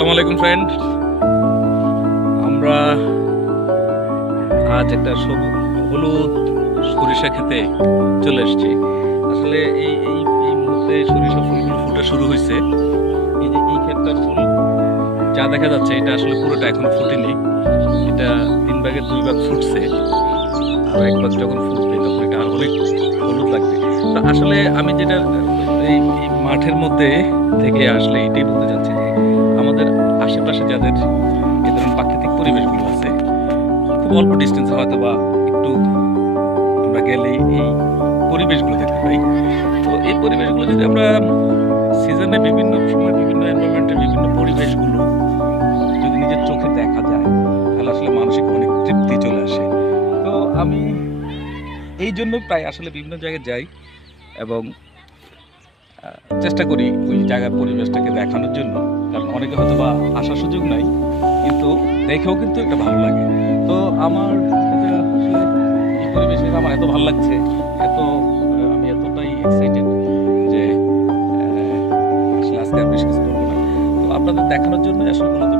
আসসালামু আলাইকুম ফ্রেন্ড আমরা আজ একটা হলুদ সরিষা খেতে চলে এসেছি। আসলে এই এই মুহূর্তে সরিষা ফুলগুলো ফুটে শুরু হয়েছে। এই যে, এই ক্ষেতটার ফুল, যা দেখা যাচ্ছে, এটা আসলে পুরোটা এখনও ফুটেনি। এটা তিন ভাগের দুই ভাগ ফুটছে। আর এক ভাগ যখন ফুটবে, তখন এটা আর অনেক হলুদ লাগবে। তো আসলে আমি যেটা, এই মাঠের মধ্যে থেকে আসলে এটাই বলতে চাচ্ছি। আমাদের আশেপাশে যাদের এই ধরনের প্রাকৃতিক পরিবেশগুলো আছে, খুব অল্প ডিস্টেন্স হয়তো বা একটু আমরা গেলেই এই পরিবেশগুলো দেখতে পাই। তো এই পরিবেশগুলো যদি আমরা সিজনে বিভিন্ন সময় বিভিন্ন এনভারনমেন্টের বিভিন্ন পরিবেশগুলো যদি নিজের চোখে দেখা যায়, তাহলে আসলে মানসিক অনেক তৃপ্তি চলে আসে। তো আমি এই জন্য প্রায় আসলে বিভিন্ন জায়গায় যাই এবং চেষ্টা করি ওই জায়গার পরিবেশটাকে দেখানোর জন্য। কারণ অনেকে হয়তো বা আসার সুযোগ নাই, কিন্তু দেখেও কিন্তু একটা ভালো লাগে। তো আমার এই পরিবেশে আমার এত ভালো লাগছে, এত, আমি এতটাই এক্সাইটেড যে আসলে আজকে আর বেশি কিছু করব না। তো আপনাদের দেখানোর জন্য আসলে মূলত